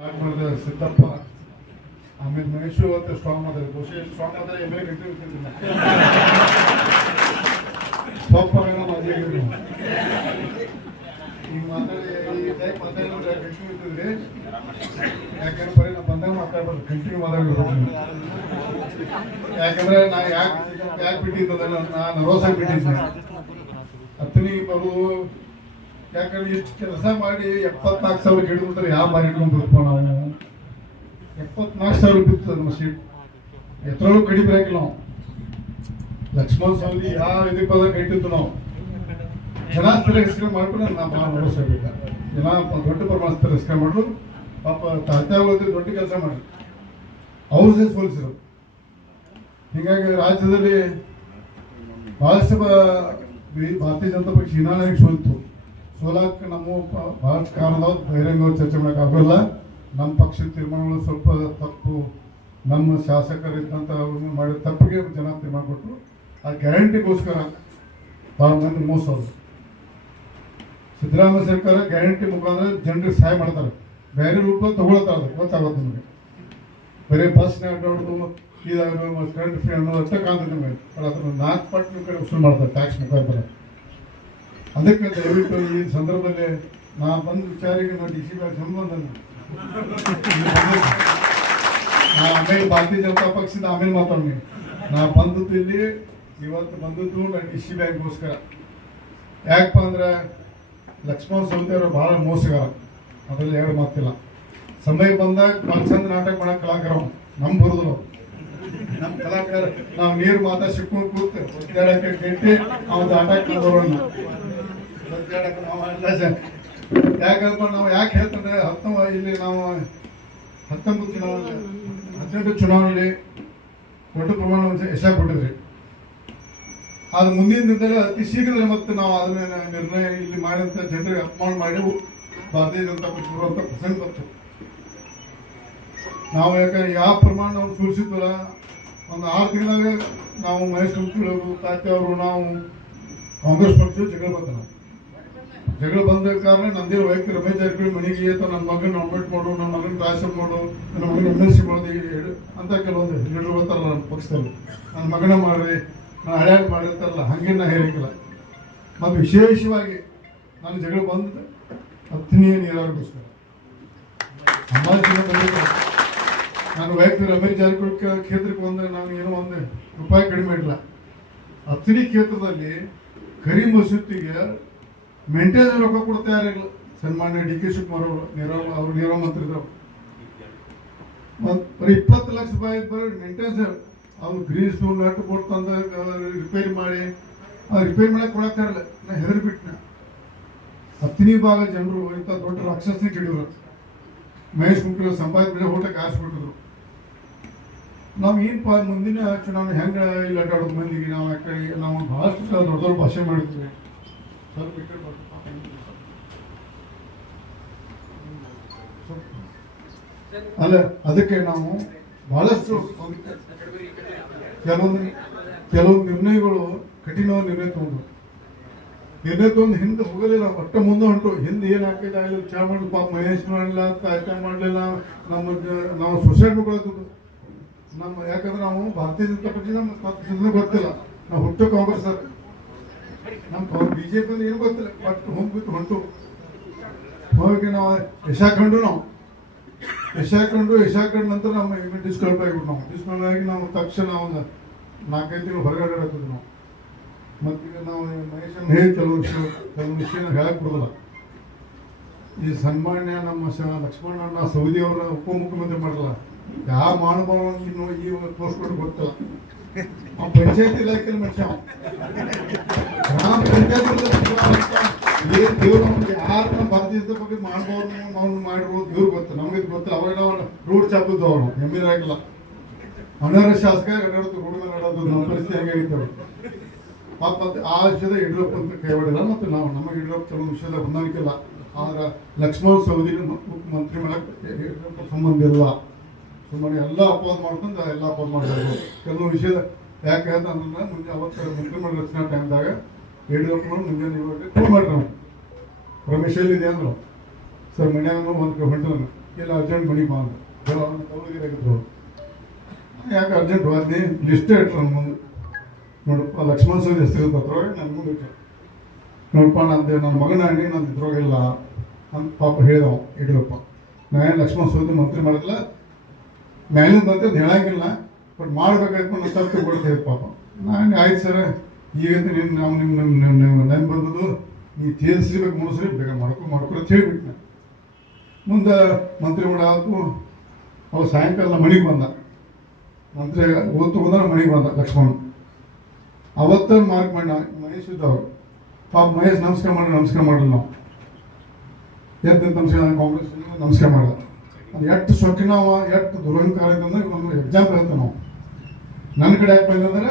ಮಾಡಿದ ಸಿದ್ದಪ್ಪ, ಆಮೇಲೆ ಮಹೇಶು ಅಂತ ಸ್ಟ್ರಾಂಗ್ ಮಾತಾಡಿ ಬಹುಶಃ ಸ್ಟ್ರಾಂಗ್ ಆದರೆ ಎಂ ಎಲ್ ಸ್ಟಾಪ್ ಮಾಡೋಣ ಮಾತಾಡಿದ್ರು ಈಗ ಮಾತಾಡಿ ಈ ಟೈಪ್ ಮಾತಾಡಿದ್ರೆ ಕಂಟಿನ್ಯೂ ಇರ್ತಿದ್ರಿ ಯಾಕಂದ್ರೆ ಬರೀ ನಾ ಬಂದಾಗ ಮಾತಾಡ್ಬಾರ್ದು ಕಂಟಿನ್ಯೂ ಮಾತಾಡ್ಬೇಕು ಯಾಕಂದ್ರೆ ನಾ ಯಾಕೆ ಯಾಕೆ ಬಿಟ್ಟಿದ್ದಲ್ಲ ನಾ ನರ್ವಸ್ ಆಗಿ ಬಿಟ್ಟಿದ್ದೆ ಹತ್ತನೇ ಬರು ಯಾಕಂದ್ರೆ ಇಷ್ಟು ಕೆಲಸ ಮಾಡಿ ಎಪ್ಪತ್ನಾಲ್ಕು ಸಾವಿರ ಹಿಡಿದ್ರೆ ಯಾವ ಮಾರಿ ಇಟ್ಕೊಂಡು ನಾವು? ಎಪ್ಪತ್ನಾಲ್ಕು ಸಾವಿರ ಬಿತ್ತು ನಮ್ಮ ಸೀಟ್ ಎತ್ತರಲ್ಲೂ ಕಡಿಮೆ ನಾವು. ಲಕ್ಷ್ಮಣ ಸ್ವಾಮಿ ಯಾವ ಇದಕ್ಕೆ ಪದ ಕಟ್ಟಿದ್ದು ನಾವು. ಜನ ತಿರಸ್ಕಾರ ಮಾಡ್ಕೊಂಡು ನಾ ಭಾಳ ನೋಡಿಸ್ಬೇಕು ಜನ ದೊಡ್ಡ ಪ್ರಮಾಣ ತಿರಸ್ಕಾರ ಮಾಡಿದ್ರು. ಪಾಪ ತಾತ್ಯಾವತಿ ದೊಡ್ಡ ಕೆಲಸ ಮಾಡಿ ಅವ್ರು ಸೋಲಿಸಿದ್ರು ಹೀಗಾಗಿ ರಾಜ್ಯದಲ್ಲಿ ಭಾಳಷ್ಟು ಭಾರತೀಯ ಜನತಾ ಪಕ್ಷ ಹೀನಾಗಿ ಸೋಲ್ತು. ಸೋಲಾಕ ನಮ್ಮ ಭಾಳ ಕಾರಣದ ಬಹಿರಂಗ ಚರ್ಚೆ ಮಾಡೋಕೆ ಆಗೋಲ್ಲ. ನಮ್ಮ ಪಕ್ಷದ ತೀರ್ಮಾನಗಳು ಸ್ವಲ್ಪ ತಪ್ಪು. ನಮ್ಮ ಶಾಸಕರಿದ್ದಂಥ ಅವ್ರನ್ನ ಮಾಡಿದ ತಪ್ಪಿಗೆ ಜನ ತೀರ್ಮಾನ ಕೊಟ್ಟರು ಆ ಗ್ಯಾರಂಟಿಗೋಸ್ಕರ ಭಾಳ ಮಂದಿ ಮೋಸೋದು ಸಿದ್ದರಾಮಯ್ಯ ಸರ್ಕಾರ ಗ್ಯಾರಂಟಿ ಮುಖಾಂತರ ಜನರಿಗೆ ಸಹಾಯ ಮಾಡ್ತಾರೆ. ಬೇರೆ ರೂಪ ತಗೊಳ್ತಾರೆ ಗೊತ್ತಾಗುತ್ತೆ ನಿಮಗೆ. ಬರೀ ಬಸ್ನ ಅಡ್ಡಾಡೋದು ಇದಾಗೋದು ಕರೆಂಟ್ ಫ್ರೀ ಅನ್ನೋದು ಅಷ್ಟೇ ಕಾಣ್ತದೆ ನಿಮಗೆ. ನಾಲ್ಕು ಪಟ್ಟು ನಿಮ್ಮ ಕಡೆ ವಸೂಲು ಮಾಡ್ತಾರೆ ಟ್ಯಾಕ್ಸ್ ಮುಖಾಂತರ. ಅದಕ್ಕೆ ದಯವಿಟ್ಟು ಈ ಸಂದರ್ಭದಲ್ಲಿ ನಾ ಬಂದ ವಿಚಾರಿಗೆ ನಾ ಡಿ ಸಿ ಬ್ಯಾಂಕ್ ಸಂಬಂಧ ನಾ ಆಮೇಲೆ ಭಾರತೀಯ ಜನತಾ ಪಕ್ಷದ ಆಮೇಲೆ ಮಾತಾಡಿ ನಾ ಬಂದದ್ದು ಇಲ್ಲಿ, ಇವತ್ತು ಬಂದದ್ದು ನಾ ಡಿ ಸಿ ಬ್ಯಾಂಕ್ಗೋಸ್ಕರ ಯಾಕಪ್ಪ ಅಂದ್ರೆ ಲಕ್ಷ್ಮಣ ಸವದಿ ಅವರು ಬಹಳ ಮೋಸಗಾರ. ಅದ್ರಲ್ಲಿ ಎರಡು ಮಾತಿಲ್ಲ. ಸಮಯ ಬಂದಾಗ ಭಾಳ ನಾಟಕ ಮಾಡೋ ಕಲಾಕಾರ ನಮ್ಮ ನಮ್ ಬರೋದು ನಮ್ಮ ಕಲಾಕಾರ, ನಾವು ನೀರು ಮಾತಾ ಸಿಕ್ಕೊಂಡು ಕೂತು ಒದ್ದಾಡಕ್ಕೆ ಅವತ್ತು ಆಟಕ್ಕೆ ಬರೋಣ ನಾವು ನಾವು ಯಾಕೆ ಹೇಳ್ತಾರೆ ಹತ್ತೊಂಬ ಇಲ್ಲಿ ನಾವು ಹತ್ತೊಂಬತ್ತು ಚುನಾವಣೆ ಹದಿನೆಂಟು ಚುನಾವಣೆಯಲ್ಲಿ ದೊಡ್ಡ ಪ್ರಮಾಣ ಯಶ ಅದು ಮುಂದಿನ ದಿನದಲ್ಲಿ ಅತಿ ಶೀಘ್ರದಲ್ಲಿ ಮತ್ತೆ ನಾವು ಅದನ್ನ ನಿರ್ಣಯ ಇಲ್ಲಿ ಮಾಡಿದಂಥ ಜನರಿಗೆ ಅಪಮಾನ ಮಾಡಿ ಭಾರತೀಯ ಜನತಾ ಪಕ್ಷ ಬರುವಂಥ ಪ್ರಸಂಗ ನಾವು ಯಾಕಂದ್ರೆ ಯಾವ ಪ್ರಮಾಣ ನಾವು ಒಂದು ಆರು ತಿಂಗಳಾಗ ನಾವು ಮಹೇಶ್ ಕುಮಟಳ್ಳಿ ಅವರು ಅವರು, ನಾವು ಕಾಂಗ್ರೆಸ್ ಪಕ್ಷ ಜಗಳ ಬರ್ತಾರೆ ಜಗಳ ಬಂದ ಕಾರಣ ನಂದೇ ವೈಯಕ್ತಿಕ ರಮೇಶ್ ಜಾರಕಿಹೊಳಿ ಮನೆಗೆ ಏತ ನನ್ನ ಮಗನ ನಾಮಿನೇಟ್ ಮಾಡು ನನ್ನ ಮಗನ ಟ್ರಾನ್ಸ್ಫರ್ ಮಾಡು, ನನ್ನ ಮಗನ ಎಂ ಎಲ್ ಸಿ ಮಾಡೋದು ಹೇಳು ಅಂತ ಕೆಲವೊಂದು ಲೀಡರ್ ಬರ್ತಾರಲ್ಲ ನನ್ನ ಪಕ್ಷದಲ್ಲಿ. ನನ್ನ ಮಗನ ಮಾಡ್ರಿ ನಾನು ಹಳೆಯ ಮಾಡಿರ್ತಾರಲ್ಲ, ಹಂಗೆ ನಾ ಹೇಳಿಕ್ಕಿಲ್ಲ. ಮತ್ತು ವಿಶೇಷವಾಗಿ ನಾನು ಜಗಳ ಬಂದು ಹತ್ತನೇ ನೀರಾವರಿಗೋಸ್ಕರ. ನಾನು ವೈಯಕ್ತಿಕ ರಮೇಶ್ ಜಾರಕಿಹೊಳಿ ಕ್ಷೇತ್ರಕ್ಕೆ ಬಂದ್ರೆ ನಾನು ಏನೋ ಒಂದು ರೂಪಾಯಿ ಕಡಿಮೆ ಇಡಲ್ಲ ಹತ್ತನೇ ಕ್ಷೇತ್ರದಲ್ಲಿ ಕರಿ ಮಸೂತಿಗೆ ಮೇಂಟೈನ್ ರೊಕ್ಕ ಕೊಡ್ತಾ ಯಾರಿಲ್ಲ ಸನ್ಮಾನ್ಯ ಡಿ ಕೆ ಶಿವಕುಮಾರ್ ಅವರು ನೀರವ್ ಅವರು ನೀರವ್ ಮಂತ್ರಿ ಬರೀ ಇಪ್ಪತ್ತು ಲಕ್ಷ ರೂಪಾಯಿ ಬರೀ ಮೇಂಟೆನ್ಸ್ ಅವ್ರು ಗ್ರೀಸ್ ನಟ್ ಕೊಟ್ಟು ತಂದು ರಿಪೇರಿ ಮಾಡಿ. ಆ ರಿಪೇರಿ ಮಾಡಕ್ಕೆ ಕೊಡಕ್ಕಾರಲ್ಲ ನಾ ಹೆದರ್ ಬಿಟ್ನ. ಹತ್ತನೇ ಭಾಗ ಜನರು, ಇಂಥ ದೊಡ್ಡ ರಾಕ್ಷಸನಿಗೆ ಹಿಡಿದ್ರು ಮಹೇಶ್ ಕುಂಕುಳ ಸಂಪಾದನೆ ಊಟಕ್ಕೆ ಆರಿಸ್ಬಿಟ್ಟಿದ್ರು ನಾವು ಏನು ಪಾ ಮುಂದಿನ ಚುನಾವಣೆ ಹೆಂಗೆ ಇಲ್ಲಿ ಅಡ್ಡಾಡೋದು ಮಂದಿಗೆ ನಾವು ಯಾಕೆ ನಾವು ಭಾಳಷ್ಟು ದೊಡ್ಡ ದೊಡ್ಡ ಭಾಷೆ ಮಾಡಿದ್ವಿ. ಅಲ್ಲ, ಅದಕ್ಕೆ ನಾವು ಬಹಳಷ್ಟು ಕೆಲವೊಂದು ಕೆಲವೊಂದು ನಿರ್ಣಯಗಳು ಕಠಿಣವಾದ ನಿರ್ಣಯ ತಗೊಂಡು ನಿರ್ಣಯ ತಗೊಂಡು ಹಿಂದೆ ಹೋಗಲಿಲ್ಲ, ಒಟ್ಟ ಮುಂದೆ ಹೊಂಟು. ಹಿಂದೆ ಏನು ಹಾಕಿಲ್ಲ ವಿಚಾರ ಮಾಡಿ ಪಾಪ ಮಹೇಶ್ ಮಾಡಲಿಲ್ಲ ಕಾಯ್ತಾ ಮಾಡಲಿಲ್ಲ, ನಮ್ಮ ನಾವು ಸೊಸೈಟಿ ಕೊಡೋದು ನಮ್ಮ, ಯಾಕಂದ್ರೆ ನಾವು ಭಾರತೀಯ ಜನತಾ ಪಕ್ಷ ನಮ್ಮ ಗೊತ್ತಿಲ್ಲ. ನಾವು ಹುಟ್ಟು ಕಾಂಗ್ರೆಸ್. ನಮ್ಮ ಬಿಜೆಪಿ ಏನು ಗೊತ್ತಿಲ್ಲ ಬಟ್ ಹೋಗ್ಬಿಟ್ಟು ಹೊಂಟು. ಹೋಗಿ ನಾವು ಯಶ ಕಂಡು ನಾವು. ಯಶ ಕಂಡು ಯಶ ಕಂಡು ನಂತರ ನಮ್ಮ ಡಿಸ್ಕೌಂಟ್ ಆಗಿಬಿಟ್ಟು ನಾವು. ಡಿಸ್ಕೌಂಟ್ ಆಗಿ ನಾವು ತಕ್ಷಣ ಒಂದು ನಾಲ್ಕೈದು ತಿಂಗಳು ಹೊರಗಡೆ ಹಾಕಿದ್ರು ನಾವು. ಮತ್ತೀಗ ನಾವು ಮಹೇಶನ್ ಹೇಳಿ ಕೆಲವು ವಿಷಯ ಕೆಲವು ವಿಷಯ ಹೇಳಕ್ ಬಿಡೋಲ್ಲ ಈ ಸನ್ಮಾನ್ಯ ನಮ್ಮ ಶ ಲಕ್ಷ್ಮಣಣ್ಣ ಸೌದಿ ಅವರ ಉಪಮುಖ್ಯಮಂತ್ರಿ ಮಾಡಲ್ಲ. ಯಾವ ಮಾನವ ಇನ್ನು ಈ ತೋರಿಸ್ಕೊಂಡು ಗೊತ್ತಿಲ್ಲ. ಆ ಪಂಚಾಯತ್ ಇಲಾಖೆಯಲ್ಲಿ ಮನುಷ್ಯ. ಗ್ರಾಮ ಏನ್ ದೇವ್ರು ನಮ್ಗೆ ಯಾರನ್ನ ಬಗ್ಗೆ ಮಾಡ್ಬೋದು ಅವ್ನು ಮಾಡಿರ್ಬೋದು ದೇವ್ರು ಗೊತ್ತು, ನಮಗೆ ಗೊತ್ತು ಗೊತ್ತಿಲ್ಲ. ಅವಾಗ ನಾವು ರೋಡ್ ಚಾಪಿದ್ದು ಅವನು ಎಮ್ಮೆ ಆಗಿಲ್ಲ. ಅನರ್ಹ ಶಾಸಕ ಎರಡಾಡ್ತು ರೋಡ್ ಮೇಲೆ ನಮ್ಮ ಪರಿಸ್ಥಿತಿ ಹೆಂಗಾಗಿತ್ತು ಪಾಪ ಆ ವಿಷಯದ ಯಡಿಯೂರಪ್ಪ ಅಂತ ಕೈ ಹೊಡೆಲ್ಲ ಮತ್ತು ನಾವು ನಮ್ಮ ಯಡಿಯೂರಪ್ಪ ಚಲೋ ವಿಷಯದ ಹೊಂದಾಣಿಕೆ ಇಲ್ಲ. ಆದ್ರೆ ಲಕ್ಷ್ಮಣ ಸವದಿ ಮುಖ್ಯಮಂತ್ರಿ ಮಾಡಕ್ಕೆ ಯಡಿಯೂರಪ್ಪ ಸಂಬಂಧ ಇಲ್ಲ. ಸುಮ್ಮನೆ ಎಲ್ಲ ಅಪೋಸ್ ಮಾಡ್ಕೊಂಡು ಎಲ್ಲ ಅಪೋಸ್ ಮಾಡ್ಬೋದು ಕೆಲವು ವಿಷಯದ ಯಾಕೆ ಅಂತಂದ್ರೆ ಮುಂದೆ ಅವತ್ತು ಮುಖ್ಯಮಂತ್ರಿ ರಚನಾ ಟೈಮ್ದಾಗ ಯಡಿಯೂರಪ್ಪನವ್ರು ಮುಂಜಾನೆ ಇವಾಗ ಟೂ ಮಾಡ್ರಿ ನಾವು ಇದೆ ಅಂದ್ರು. ಸರ್, ಮನ್ಯಾಗ ಒಂದು ಹೊಂಟು ಇಲ್ಲ ಅರ್ಜೆಂಟ್ ಮನೆಗೆ ಬಾ ಕೌಲಿಗಿರಾಗಿದ್ರು ಯಾಕೆ ಅರ್ಜೆಂಟ್ ಹೋದ್ನಿ ಲಿಸ್ಟೇ ಇಟ್ರು ನಮ್ಮ ಮುಂದೆ. ನೋಡಪ್ಪ, ಲಕ್ಷ್ಮಣ ಸರ್ ಹೆಸರು ಅದ್ರೊಳಗೆ ನನ್ನ ಮುಂದೆ ಇಟ್ಟು ನೋಡಪ್ಪ, ನಂದು ನನ್ನ ಮಗನ ಅಂಗಡಿ ನಂದು ಇದ್ರೊಳಗಿಲ್ಲ ಅಂತ ಪಾಪ ಹೇಳಿದವ ಯಡಿಯೂರಪ್ಪ. ನಾನು ಲಕ್ಷ್ಮಣ ಸೋದಿ ಮಂತ್ರಿ ಮಾಡಿಲ್ಲ ಮ್ಯಾಲಿಂದ ಅಂತ ಹೇಳಂಗಿಲ್ಲ, ಬಟ್ ಮಾಡ್ಬೇಕಾಯ್ತು ನನ್ನ ತಪ್ಪು ಕೊಡ್ತೇವೆ ಪಾಪ. ನಾನು ಆಯ್ತು ಸರ್. ಈಗಂತ ನಿನ್ನ ನಾವು ನಿಮ್ಮ ನಿಮ್ಮ ನಿಮ್ಮ ನೆನ್ ಬಂದದ್ದು, ನೀ ತೀರಿಸ್ಬೇಕು ಮುಗಿಸ್ರಿ ಬೇಗ ಮಾಡ್ಕೊ ಮಾಡ್ಕೊ ಅಂತ ಹೇಳಿಬಿಟ್ಟು ಮುಂದೆ ಮಂತ್ರಿ ಮಾಡಾತು ಅವ ಸಾಯಂಕಾಲ ಮನೆಗೆ ಬಂದ. ಮಂತ್ರಿ ಓದ್ತು ಬಂದ, ಮನೆಗೆ ಬಂದ ಲಕ್ಷ್ಮಣ್. ಅವತ್ತ ಮಾರ್ಕ್ ಮಾಡ ಮಹೇಶ್ ಇದ್ದವ್ರು ಪಾಪ ಮಹೇಶ್ ನಮಸ್ಕಾರ ಮಾಡಿ ನಮಸ್ಕಾರ ಮಾಡಲ್ಲ ನಾವು. ಎದ್ದು ನಮಸ್ಕಾರ ಕಾಂಗ್ರೆಸ್ ನಮಸ್ಕಾರ ಮಾಡಲ್ಲ ಅದು ಎಷ್ಟು ಸೊಕ್ಕಿನ ಅವ ಎಷ್ಟು ದುರಂಕಾರ ಇದ್ದಂದ್ರೆ ಒಂದು ಎಕ್ಸಾಂಪಲ್ ಹೇಳ್ತೇವೆ ನಾವು ನನ್ನ ಕಡೆ ಯಾಕೆ ಬಂದಂದ್ರೆ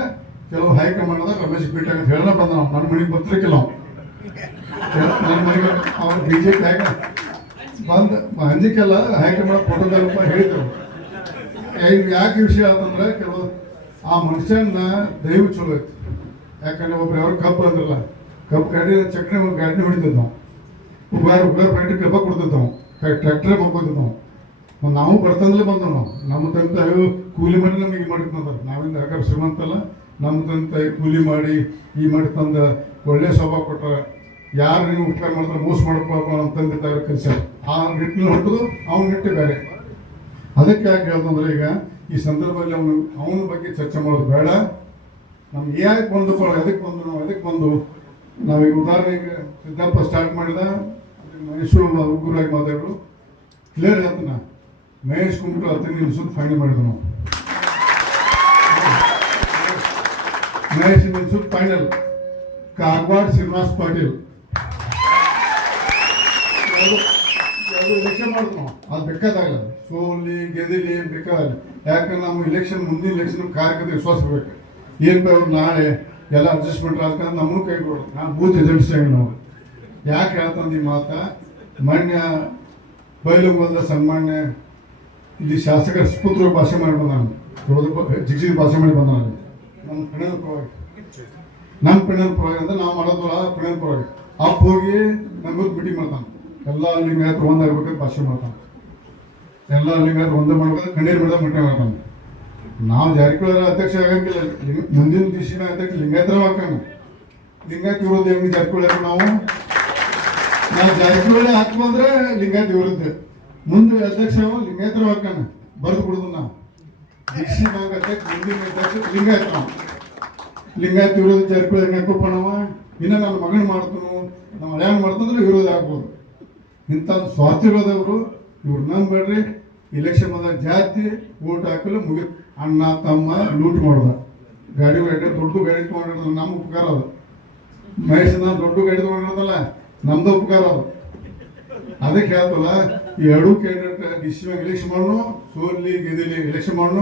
ಕೆಲವು ಹೈಕಮಾಂಡ್ದಾಗ ರಮೇಶ್ ಭೇಟಿ ಅಂತ ಹೇಳ ಬಂದ ನಾವು ನನ್ನ ಮನೆಗೆ ಬರ್ತಿರ್ಕಿಲ್ಲ ನಾವು ನನ್ನ ಮನೆಗೆ ಅವ್ರು ಬಿ ಜೆ ಪಿ ಯಾಕೆ ಬಂದು ಅಂಜಿಕೆಲ್ಲ ಹೈಕಮಾಂಡ್ ಫೋಟೋದಾಗ ಹೇಳಿದ್ರು. ಯಾಕೆ ವಿಷಯ ಅಂತಂದ್ರೆ, ಕೆಲವು ಆ ಮನುಷ್ಯನ ದೈವ ಚಲೋ ಇತ್ತು ಯಾಕಂದ್ರೆ ಒಬ್ರು ಯಾರು ಕಬ್ಬು ಅಂದ್ರಲ್ಲ ಕಬ್ಬು ಗಾಡಿ ಚಕ್ರೆ ಗಾಡಿ ಹೊಡಿತಿದ್ದ ನಾವು ಉಬಾರ್ ಉಗಾರ ಫ್ಯಾಕ್ಟ್ರಿ ಕಬ್ಬ ಕೊಡ್ತಿದ್ದ ನಾವು ಟ್ರ್ಯಾಕ್ಟರ್ ಮಾಡ್ಕೊತಿದ್ದ ನಾವು ನಾವು ಬಡತನದಲ್ಲೇ ಬಂದವು ನಾವು. ನಮ್ಮ ತಂದೆ ತಾಯಿ ಕೂಲಿ ಮಾಡಿ ನಮಗೆ ಇದು ಮಾಡಿರ್ತಂದ್ರೆ ನಾವಿಂದ ಯಾಕಂದ್ರೆ ಶ್ರೀಮಂತಲ್ಲ ನಮ್ಮ ತಂದೆ ಕೂಲಿ ಮಾಡಿ ಈ ಮಾಡಿ ತಂದ ಒಳ್ಳೆ ಸ್ವಭಾವ ಕೊಟ್ಟ ಯಾರು ನೀವು ಉಪಕಾರ ಮಾಡಿದ್ರೆ ಮೋಸ ಮಾಡ್ಕೋಬೇಕು ನಮ್ಮ ತಂದೆ ತಾಯಿ ಕೆಲಸ ಆ ನಿಟ್ಟಿನ ಹೊಟ್ಟದು ಅವ್ನ ನಿಟ್ಟೆ ಬೇರೆ. ಅದಕ್ಕೆ ಯಾಕೆ ಹೇಳ್ತಂದ್ರೆ ಈಗ ಈ ಸಂದರ್ಭದಲ್ಲಿ ಅವನು ಅವನ ಬಗ್ಗೆ ಚರ್ಚೆ ಮಾಡೋದು ಬೇಡ. ನಮ್ಗೆ ಯಾಕೆ ಬಂದು ಕೊಡೋ ಎದಕ್ಕೆ ಬಂದು ನಾವು ಅದಕ್ಕೆ ಬಂದು? ನಾವೀಗ ಉದಾಹರಣೆಗೆ ಸಿದ್ದಪ್ಪ ಸ್ಟಾರ್ಟ್ ಮಾಡಿದ, ಮಹೇಶ್ವರ ಉಗ್ರಾಗಿ ಮಾತಾಡೋರು ಕ್ಲಿಯರ್ ಹೇಳ್ತಾನ ಮಹೇಶ್ ಕುಂಬಿಟ್ಟು ಹತ್ತಿರ ನಿಮಿಷಕ್ಕೆ ಫೈನಲ್ ಮಾಡಿದ್ವಿ ನಾವು ಮಹೇಶ್ ನಿಲ್ಸೋದು ಫೈನಲ್ ಕಾಗವಾಡ್ ಶ್ರೀನಿವಾಸ್ ಪಾಟೀಲ್. ಎಲೆಕ್ಷನ್ ಮಾಡಿದ್ವಿ ನಾವು ಅದು ಬೇಕಾದಾಗಲ್ಲ. ಸೋಲಿ ಗೆದಿಲಿ ಬೇಕಾಗಲ್ಲ. ಯಾಕಂದ್ರೆ ನಾವು ಇಲೆಕ್ಷನ್ ಮುಂದಿನ ಇಲೆಕ್ಷನ್ ಕಾರ್ಯಕರ್ತ ವಿಶ್ವಾಸ ಬೇಕು ಏನ್ ಬೇ ಅವ್ರು ನಾಳೆ ಎಲ್ಲ ಅಡ್ಜಸ್ಟ್ಮೆಂಟ್ ಆಗ್ತಂದ್ರೆ ನಮ್ಮನ್ನು ಕೈ ಕೊಡೋದು. ನಾನು ಬೂತ್ ಏಜೆಂಟ್ಸ್ ನಾವು ಯಾಕೆ ಹೇಳ್ತಂದು ಈ ಮಾತ? ಮಾನ್ಯ ಬಂದ ಸನ್ಮಾನ್ಯ ಇಲ್ಲಿ ಶಾಸಕರ ಸುಪುತ್ರ ಭಾಷೆ ಮಾಡಿ ಬಂದಾನು ಜಿಗ್ಜಿಗೆ ಭಾಷೆ ಮಾಡಿ ಬಂದಾನು ನಮ್ಮ ಪ್ರಣಯದ ಪರವಾಗಿ. ನಮ್ಮ ಪ್ರಣಯದ ಪರವಾಗಿ ಅಂದ್ರೆ ನಾವು ಮಾಡೋದ್ರ ಪ್ರಣಯದ ಪರವಾಗಿ. ಅಪ್ಪ ಹೋಗಿ ನಮ್ಮ ಮೀಟಿಂಗ್ ಮಾಡ್ತಾನೆ. ಎಲ್ಲ ಲಿಂಗಾಯತ ಒಂದಾಗ್ಬೇಕಾದ್ರೆ ಭಾಷೆ ಮಾಡ್ತಾನೆ. ಎಲ್ಲ ಲಿಂಗಾಯತ ಒಂದೇ ಮಾಡ್ಬೇಕಾದ್ರೆ ಕಣ್ಣೀರು ಮೇಡಮ್ ಮೀಟಿಂಗ್ ಮಾಡ್ತಾನೆ. ನಾವು ಜಾರಕಿಹೊಳಿ ಅಧ್ಯಕ್ಷ ಆಗಂಗಿಲ್ಲ. ಮುಂದಿನ ದಿವಸಿನ ಅಧ್ಯಕ್ಷ ಲಿಂಗಾಯತರ ಹಾಕೋಣ ಲಿಂಗಾಯತ ವಿರೋಧ ಹೆಂಗ್ ಜಾರಕಿಹೊಳಿ ನಾವು? ನಾವು ಜಾರಕಿಹೊಳಿ ಹಾಕ್ಬಂದ್ರೆ ಲಿಂಗಾಯತ ವಿರುದ್ಧ ಮುಂದೆ ಅಧ್ಯಕ್ಷ ಹಾಕೋಣ ಬರೆದು ಬಿಡುದು ನಾವು. ನಾಗ ಅಧ್ಯಕ್ಷ ಮುಂದಿನ ಅಧ್ಯಕ್ಷ ಲಿಂಗಾಯತ ನಾವು ಲಿಂಗಾಯತ ವಿರೋಧ ಜಾರಕಿಹೊಳಿ ಹೆಂಗ್ ಹಾಕೋಪ್ಪ ನಾವು ಇನ್ನ ನನ್ನ ಮಗನ ಮಾಡ್ತನು. ನಮ್ಮ ಹಳೆಯನ್ ಮಾಡ್ತಂದ್ರೆ ವಿರೋಧ ಆಗ್ಬೋದು. ಇಂಥ ಸ್ವಾರ್ಥಿರೋದವರು ಇವ್ರು ನಂಬೇಡ್ರಿ ಇಲೆಕ್ಷನ್ ಬಂದಾಗ ಜಾತಿ ಓಟ್ ಹಾಕಲು ಮುಗಿ ಅಣ್ಣ, ತಮ್ಮ ಲೂಟ್ ಮಾಡೋದ. ಗಾಡಿ ಗಾಡಿ ದೊಡ್ಡ ಗಾಡಿ ತೊಗೊಂಡಿರೋದು ನಮ್ಮ ಉಪಕಾರ ಅದು. ಮಹೇಶನ ದೊಡ್ಡ ಗಾಡಿ ತೊಗೊಂಡಿರೋದಲ್ಲ ನಮ್ದು ಉಪಕಾರ ಅದು. ಅದಕ್ಕೆ ಹೇಳ್ತಲ್ಲ ಈ ಎರಡು ಕ್ಯಾಂಡಿಡೇಟ್ ಡಿಸಿಷನ್ ಎಲೆಕ್ಷನ್ ಮಾಡೋಣ, ಸೋಲಿ ಗೆದಿಲಿ ಎಲೆಕ್ಷನ್ ಮಾಡೋಣ.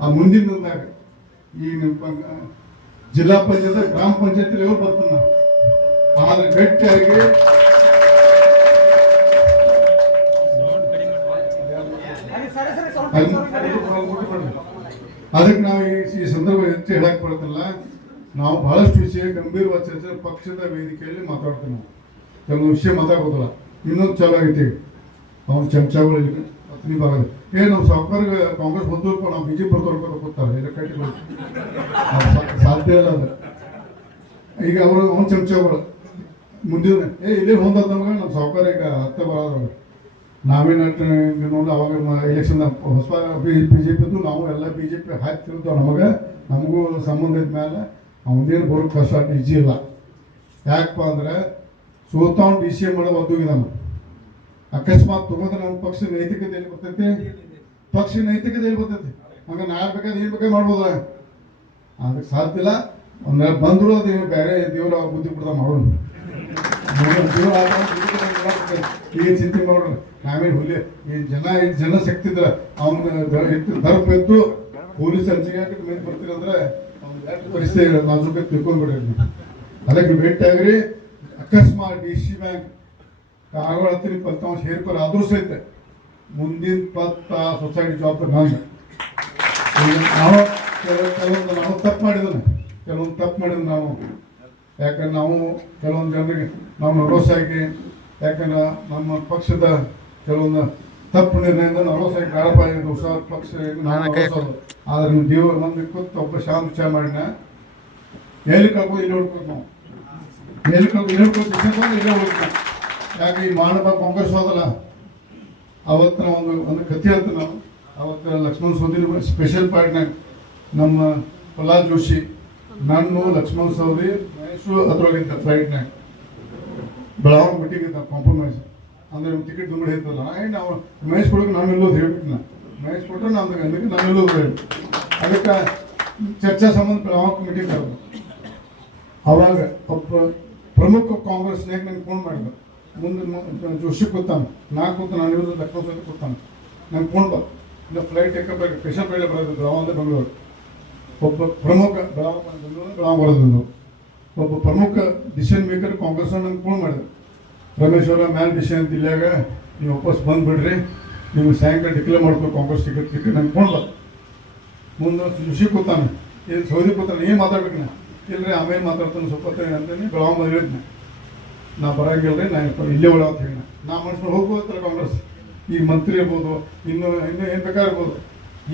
ಆ ಮುಂದಿನ ದಿನದಾಗ ಈ ಜಿಲ್ಲಾ ಪಂಚಾಯತ್, ಗ್ರಾಮ ಪಂಚಾಯತ್ ಲೆವೆಲ್ ಬರ್ತಾನ ಆದ್ರೆ ಗಟ್ಟಿಯಾಗಿ ಅದಕ್ಕೆ ನಾವು ಈ- ಈ ಸಂದರ್ಭ ಹೆಚ್ಚು ಹೇಳಕ್ ಬರುತ್ತಲ್ಲ. ನಾವು ಬಹಳಷ್ಟು ವಿಷಯ ಗಂಭೀರವಾದ ಚರ್ಚೆ ಪಕ್ಷದ ವೇದಿಕೆಯಲ್ಲಿ ಮಾತಾಡ್ತೀವಿ ನಾವು. ಕೆಲವು ವಿಷಯ ಮಾತಾಡೋದಿಲ್ಲ ಇನ್ನೊಂದು ಚಾಲು ಆಗೈತಿ. ಅವ್ನು ಚಮಚಗಳು ಇಲ್ಲಿ ಬರಲ್ಲ ಏ, ನಾವು ಸಾವುಕಾರ ಕಾಂಗ್ರೆಸ್ ಬಂದಪ್ಪ ನಾವು ಬಿ ಜೆ ಕೂತಾರೆ. ಇಲ್ಲ ಕಟ್ಟಿಗಳು ಅದು ಸಾ- ಸಾಧ್ಯ ಇಲ್ಲ ಅಂದ್ರೆ ಈಗ ಅವರು, ಅವ್ನು ಚಮಚಗಳು ಮುಂದಿನ ಏ, ಇಲ್ಲಿ ಹೊಂದದ ನಮ್ಮ ಸಾವುಕಾರ ಈಗ ಹತ್ತ ಬರೋದ್ರ ನಾವೇನು ನೋಡಿ, ಅವಾಗ ಎಲೆಕ್ಷನ್ ಹೊಸ ಬಿ ಜೆ ಪಿದು ನಾವು ಎಲ್ಲ ಬಿ ಜೆ ಪಿ ಹಾಕ್ತಿರ್ತಾವ ನಮಗೆ. ನಮಗೂ ಸಂಬಂಧ ಇದ್ದ ಮೇಲೆ ಅವನೇನು ಬರೋ ಕಷ್ಟ ಈಜಿ ಇಲ್ಲ. ಯಾಕಪ್ಪ ಅಂದ್ರೆ, ಸೋತಾವ್ ಡಿ ಸಿ ಎಂ ಮಾಡೋ ಒದ್ದೋಗಿದಾನ. ಅಕಸ್ಮಾತ್ ತಗೊಂಡ್ರೆ ನಮ್ಮ ಪಕ್ಷ ನೈತಿಕತೆ ಎಲ್ಲಿ ಬರ್ತೈತಿ? ಪಕ್ಷ ನೈತಿಕತೆ ಎಲ್ಲಿ ಬರ್ತೈತಿ. ಹಂಗ ನಾ ಬೇಕಾದ್ರೆ ಏನ್ ಬೇಕಾದ್ರೆ ಮಾಡ್ಬೋದ? ಅದಕ್ಕೆ ಸಾಧ್ಯ ಇಲ್ಲ. ಒಂದ್ ಬಂದ್ರು ಅದು ಬೇರೆ ದೇವ್ರ ಬುದ್ಧಿ ಬಿಡ್ದ ಮಾಡೋಣ ಈಗ ಚಿಂತೆ ಮಾಡೋಣ ನಾವೇನು ಹುಲಿ, ಈ ಜನ ಈ ಜನ ಶಕ್ತಿ ಇದ್ರ ಅವನ ದರ್ಪ ಎದ್ದು ಪೊಲೀಸ್ ಅಂಚಿಗೆ ಹಾಕಿ ಮೇಲೆ ಬರ್ತೀರಂದ್ರೆ ಅವ್ನ್ ಎಷ್ಟು ಪರಿಸ್ಥಿತಿ ತಿಳ್ಕೊಂಡ್ಬಿಡ್ರಿ ಅದಕ್ಕೆ ಭೇಟಿ ಆಗ್ರಿ ಅಕಸ್ಮಾತ್ ಡಿ ಸಿ ಬ್ಯಾಂಕ್ ಹತ್ತಿರ ಫಲಿತಾಂಶ ಹೇರ್ಪರ್ ಆದ್ರೂ ಸಹಿತ ಮುಂದಿನ ಪತ್ತ ಸೊಸೈಟಿ ಜವಾಬ್ದಾರಿ ನಂಗೆ ನಾವು ಕೆಲವು ಕೆಲವೊಂದು ನಾವು ತಪ್ಪು ಮಾಡಿದನು ಕೆಲವೊಂದು ತಪ್ಪು ಮಾಡಿದ್ವಿ ನಾವು. ಯಾಕಂದ್ರೆ ನಾವು ಕೆಲವೊಂದು ಜನರಿಗೆ ನಾವು ನಡೋಸಾಗಿ ಯಾಕಂದ್ರೆ ನಮ್ಮ ಪಕ್ಷದ ಕೆಲವೊಂದು ತಪ್ಪು ನಿರ್ಣಯದಿಂದ ನರ್ವಸ್ ಆಗಿ ಗಾಳಪ ಹೊಸ ಪಕ್ಷ. ಆದ್ರೆ ನೀವು ದೇವ ಮಂದಿ ಕೂತು ಒಬ್ಬ ಶಾಂತ ವಿಚಾರ ಮಾಡಿನ ಎಲ್ಲಿ ಕಳ್ಕೊಂಡು ಇಲ್ಲಿ ಹುಡ್ಕೋದು ನಾವು? ಎಲ್ಲಿ ಕಳ್ಕೊಂಡು ಇಲ್ಲಿ ಹುಡ್ಕೋದು ಇಲ್ಲೇ ಹುಡುಕ್ತೀವಿ ಯಾಕೆ ಈ ಮಾನವ ಕಾಂಗ್ರೆಸ್ ಹೋದಲ್ಲ ಅವತ್ತು ಒಂದು ಒಂದು ಕಥೆ ಅಂತ ನಾವು ಅವತ್ತು ಲಕ್ಷ್ಮಣ ಸೌದಿ ಸ್ಪೆಷಲ್ ಪಾರ್ಟ್ನಾಗ ನಮ್ಮ ಪ್ರಹ್ಲಾದ್ ಜೋಶಿ, ನಾನು ಲಕ್ಷ್ಮಣ ಸೌದಿ ಮಹೇಶು ಅದ್ರೊಳಗಿಂತ ಫ್ಲೈಟ್ನಾಗ ಬೆಳಗಾವಿ ಮೀಟಿಂಗ್ ಕಾಂಪ್ರಮೈಸ್ ಅಂದ್ರೆ ಟಿಕೆಟ್ ದುಂಬಡಿ ಇರ್ತಲ್ಲ ಆ್ಯಂಡ್ ಅವ್ರು ಮಹೇಶ್ ಕೊಡೋಕೆ ನಾನು ಎಲ್ಲೋದು ಹೇಳ್ಬಿಟ್ಟು ನಾ ಮಹೇಶ್ ಕೊಟ್ಟರೆ ನಾನು ಅದಕ್ಕೆ ನಾನು ಎಲ್ಲೋದು ಹೇಳಿ ಅದಕ್ಕೆ ಚರ್ಚಾ ಸಂಬಂಧ ಬೆಳಗಾವಿ ಮೀಟಿಂಗ್ ಅವಾಗ ಒಬ್ಬ ಪ್ರಮುಖ ಕಾಂಗ್ರೆಸ್ ನಾಯಕ ನಂಗೆ ಫೋನ್ ಮಾಡಿದ. ಮುಂದೆ ಜೋಶಿ ಕೂತಾನೆ ನಾ ಕೂತ ನಾನು ಲಕ್ಷ್ಮಣ ಸೌದಿ ಕೂತಾನೆ ನಂಗೆ ಕೊಂಡು. ಇಲ್ಲ ಫ್ಲೈಟ್ ಟೇಕಪ್ ಆಗಿ ಸ್ಪೆಷಲ್ ಫ್ಲೈಟ್ ಬರೋದು ಬೆಳಗಾವಿ ಬೆಂಗಳೂರು. ಒಬ್ಬ ಪ್ರಮುಖ ಬೆಳಗಾವಿ ಬೆಂಗಳೂರು ಒಬ್ಬ ಪ್ರಮುಖ ಡಿಸಿಷನ್ ಮೇಕರ್ ಕಾಂಗ್ರೆಸ್ ನಂಗೆ ಫೋನ್ ಮಾಡಿದ್ರು. ರಮೇಶ್ ಅವರ ಮ್ಯಾಲ್ ಡಿಸಿಷನ್ ಅಂತ ಇಲ್ಲಾಗ ನೀವು ವಾಪಸ್ ಬಂದ್ಬಿಡ್ರಿ. ನೀವು ಸಾಯಂಕಾಲ ಡಿಕ್ಲೇರ್ ಮಾಡ್ಕೊ ಕಾಂಗ್ರೆಸ್ ಟಿಕೆಟ್ ಟಿಕೆಟ್ ನಂಗೆ ಫೋನ್ ಮುಂದೆ ಜೋಶಿ ಕೂತಾನೆ ಏನು ಸೌದಿ ಕೂತಾನೆ ಏನು ಮಾತಾಡ್ಬೇಕು ನಾ ಇಲ್ಲರಿ ಆಮೇಲೆ ಮಾತಾಡ್ತಾನೆ ಸ್ವಲ್ಪ ಅಂತ ಬೆಳಗಾವಿ ಹೇಳಿದ್ನೆ ನಾ ಬರಂಗಿಲ್ರಿ, ನಾ ನಾನು ಇಲ್ಲೇ ಒಳ ಅಂತ ಹೇಳಿ ನಾ. ಮನುಷ್ಯನ ಹೋಗ್ಬೋದಲ್ಲ ಕಾಂಗ್ರೆಸ್. ಈ ಮಂತ್ರಿ ಇರ್ಬೋದು, ಇನ್ನು ಇನ್ನು ಏನು ಬೇಕಾಗಿರ್ಬೋದು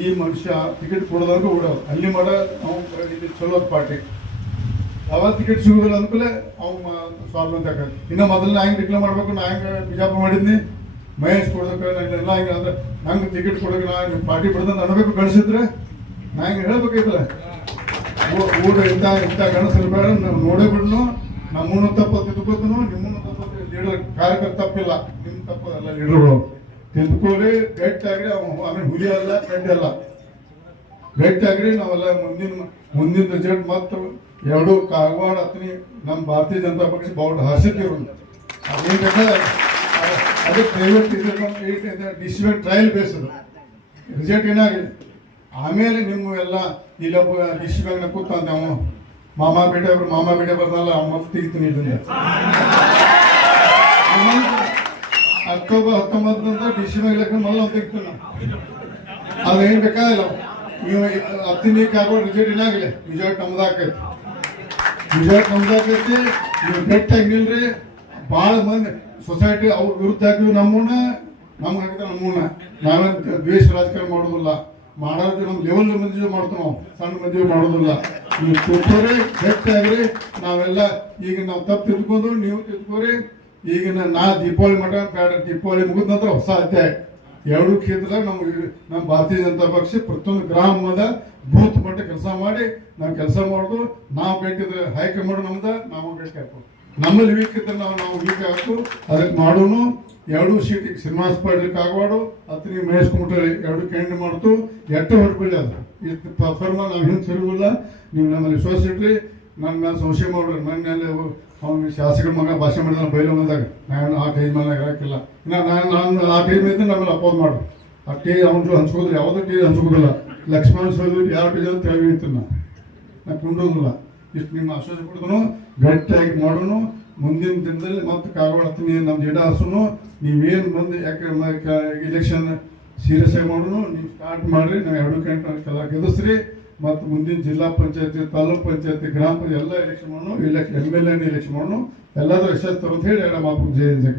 ಈ ಮನುಷ್ಯ ಟಿಕೆಟ್ ಕೊಡೋದಂದ್ರೆ ಓಡೋದು ಅಲ್ಲಿ ಮಾಡ, ಅವ್ನು ಇಲ್ಲಿ ಚಲೋ ಪಾರ್ಟಿ ಅವಾಗ ಟಿಕೆಟ್ ಸಿಗುದಿಲ್ಲ ಅಂದ್ಮೇಲೆ ಅವ್ನು ಸ್ವಾಭಿಮಾನ ತಗೊಂಡು ಇನ್ನು ಮೊದಲು ನಾ ಹೆಂಗೆ ಡಿಕ್ಲೇರ್ ಮಾಡಬೇಕು, ನಾ ಹೆಂಗೆ ಬಿಜಾಪುರ ಮಾಡಿದ್ನಿ? ಮಹೇಶ್ ಕೊಡೋದಕ್ಕೆ ಎಲ್ಲ ಹಿಂಗೆ ಅಂದ್ರೆ ನಂಗೆ ಟಿಕೆಟ್ ಕೊಡೋಕೆ ನಾ ಪಾರ್ಟಿ ಬಿಡ್ದಂತ ನನಬೇಕು ಕಳಿಸಿದ್ರೆ? ನಾ ಹೆಂಗೆ ಹೇಳ್ಬೇಕೈತಲ್ಲ ಊ- ಊಟ ಇಂಥ ಇಂಥ ಗಣಸರು ಬೇಡ, ನಾವು ನೋಡೇ ಬಿಡ್ನು. ನಮ್ಮನ್ನು ತಪ್ಪ ತಿದ್ಕೋತನು ನಿಮ್ಮನ್ನು ತಪ್ಪ ಲೀಡರ್ ಕಾರ್ಯಕರ್ತ ತಪ್ಪಿಲ್ಲ. ನಿಮ್ಮ ತಪ್ಪದಲ್ಲ ಲೀಡರ್ಗಳು ತಿದ್ದುಕೊಳ್ಳಿ ಗಟ್ಟಾಗ್ರಿ ಆಮೇಲೆ ಹುಲಿ ಅಲ್ಲ, ಗಡ್ಡೆ ಅಲ್ಲ. ಗಟ್ಟಾಗ್ರಿ ನಾವೆಲ್ಲ ಮುಂದಿನ ಮುಂದಿನ ರಿಸಲ್ಟ್ ಮತ್ತು ಎರಡು ಕಾಗವಾಡ ಹತ್ತನಿ ನಮ್ಮ ಭಾರತೀಯ ಜನತಾ ಪಕ್ಷ ಬಹಳ ಹಸಿದ್ದೀವಿ ಅದೇನು ಅದು ಪ್ರೈವೇಟ್ ಟ್ರಯಲ್ ಬೇಸ್ ಅದು. ರಿಸಲ್ಟ್ ಏನಾಗಿದೆ? ಆಮೇಲೆ ನಿಮ್ಮ ಎಲ್ಲ, ಇಲ್ಲೊಬ್ಬ ಡಿಸ್ಟ್ರಿಕ್ಟ್ ಕೂತ ಅವನು. ಮಾಮ ಬೇಟೆ ಅವ್ರು, ಮಾಮ ಬೇಟೆ ಬರ್ದಲ್ಲ ಅಮ್ಮ ತೆಗಿತೀನಿ ಇದನ್ನ. ಅಕ್ಟೋಬರ್ ಹತ್ತೊಂಬತ್ತರಿಂದ ಡಿಸೆಂಬರ್ ಎಲೆಕ್ಷನ್ ಮೊದಲು ಅಂತ ತೆಗಿತಾನೆ ಅದೇನು ಬೇಕಾಗಿಲ್ಲ ನೀವು ಹತ್ತಿನಿ ಕಾಗೋಡ್ ರಿಸಲ್ಟ್ ಏನಾಗಲಿ ರಿಸಲ್ಟ್ ನಮ್ದಾಕೈತಿ ರಿಸಲ್ಟ್ ನಮ್ದಾಕೈತಿ ನೀವು ಗಟ್ಟಿಯಾಗಿ ನಿಲ್ರಿ ಭಾಳ ಮಂದಿ ಸೊಸೈಟಿ ಅವ್ರ ವಿರುದ್ಧ ಹಾಕಿದ್ವಿ ನಮ್ಮನ್ನ ನಮ್ಗೆ ಹಾಕಿದ್ರೆ ನಮ್ಮನ್ನ ನಾವೇನು ದ್ವೇಷ ರಾಜಕಾರಣ ಮಾಡೋದಿಲ್ಲ. ಮಾಡೋದು ನಮ್ಮ ಲೆವೆಲ್ ಮಂದಿ ಮಾಡ್ತೀವಿ ನಾವು. ಸಣ್ಣ ಮಂದಿ ಮಾಡೋದಿಲ್ಲ. ನೀವು ಕೂತೋರಿ ಗಟ್ಟಿಯಾಗ್ರಿ ನಾವೆಲ್ಲ ಈಗ ನಾವು ತಪ್ಪು ತಿದ್ಕೊಂಡು ನೀವು ತಿದ್ಕೋರಿ ಈಗಿನ ನಾ ದೀಪಾವಳಿ ಮಠ, ಬೇಡ, ದೀಪಾವಳಿ ಮುಗಿದ ನಂತರ ಹೊಸ ಅಧ್ಯಾಯ. ಎರಡು ಕ್ಷೇತ್ರ ನಮ್ಗೆ ನಮ್ಮ ಭಾರತೀಯ ಜನತಾ ಪಕ್ಷ ಪ್ರತಿಯೊಂದು ಗ್ರಾಮದ ಬೂತ್ ಮಟ್ಟ ಕೆಲಸ ಮಾಡಿ, ನಾವು ಕೆಲಸ ಮಾಡೋದು. ನಾವು ಬೇಕಿದ್ರೆ ಹೈಕಮಾಂಡ್ ನಮ್ದ, ನಾವು ಬೇಕಾಯ್ತು ನಮ್ಮಲ್ಲಿ ವೀಕ್ ಇದ್ರೆ ನಾವು ನಾವು ವೀಕ್ ಆಗ್ತು ಅದಕ್ಕೆ ಮಾಡೋನು ಎರಡು ಸೀಟಿಗೆ ಶ್ರೀನಿವಾಸ ಪಾಟೀಲ್ ಆಗಬಾರ್ದು ಅತ್ರಿ ಮಹೇಶ್ ಕುಮಟಳ್ಳಿ ಎರಡು ಕ್ಯಾಂಡಿ ಮಾಡ್ತು, ಎಟ್ಟು ಹೊರಬಿಡಿ ಅದು. ಇಷ್ಟು ಪರ್ಫಾರ್ಮ ನಾವು ಹಿಂದೆ ಸಿಗುವುದಿಲ್ಲ ನೀವು ನಮ್ಮಲ್ಲಿ ವಿಶ್ವಾಸ ಇಟ್ರಿ ನನ್ನ ಮೇಲೆ ಸಂಶಯ ಮಾಡ್ರಿ. ಮನೆಯಲ್ಲಿ ಅವ್ನು ಶಾಸಕರ ಮಗ ಭಾಷೆ ಮಾಡಿದ ಬೈಲು ಬಂದಾಗ ನಾನು ಆ ಟೈಮ್ ಮೇಲೆ ಇರೋಕ್ಕಿಲ್ಲ ನಾನು ನಾನು ಆ ಟೈಮ್ ಇದ್ದು ನಮ್ಮಲ್ಲಿ ಅಪೋಸ್ ಮಾಡು. ಆ ಟೀ ಅವನು ಹಂಚ್ಕೋದ್ರೆ. ಯಾವುದೇ ಟೀ ಹಂಚ್ಕೋದಿಲ್ಲ. ಲಕ್ಷ್ಮಣ ಸೋದರಿ ಯಾರು ಟೀ ಅಂತ ಹೇಳಿ ನಾನು. ಕುಂಡೋದಿಲ್ಲ ಇಷ್ಟು ನಿಮ್ಮ ಆಶ್ವಾಸ ಕೊಡ್ದನು. ಗಟ್ಟಿಯಾಗಿ ಮಾಡೋನು. ಮುಂದಿನ ದಿನದಲ್ಲಿ ಮತ್ತೆ ಕಾಗೊಳ್ತೀನಿ ನಮ್ಮ ಜಡ ಹಸುನು ನೀವೇನು ಬಂದು ಯಾಕೆ ಇಲೆಕ್ಷನ್ ಸೀರಿಯಸ್ ಆಗಿ ಮಾಡೋನು, ನೀವು ಸ್ಟಾರ್ಟ್ ಮಾಡಿರಿ, ನಾವು ಎರಡು ಗಂಟೆ ಕೆಲ ಗೆದಿಸ್ರಿ ಮತ್ತು ಮುಂದಿನ ಜಿಲ್ಲಾ ಪಂಚಾಯತಿ, ತಾಲೂಕ್ ಪಂಚಾಯತಿ, ಗ್ರಾಮ ಪಂಚಾಯತ್ ಎಲ್ಲ ಎಲೆಕ್ಷನ್ ಮಾಡೋಣ ಎಲ್ಲ ಎಂ ಎಲ್ ಎನ್ ಎಲೆಕ್ಷನ್ ಮಾಡೋನು. ಎಲ್ಲಾದರೂ ಯಶಸ್ಸು ಅಂತ ಹೇಳಿ ಮಾತು ಜಯ ಜಗ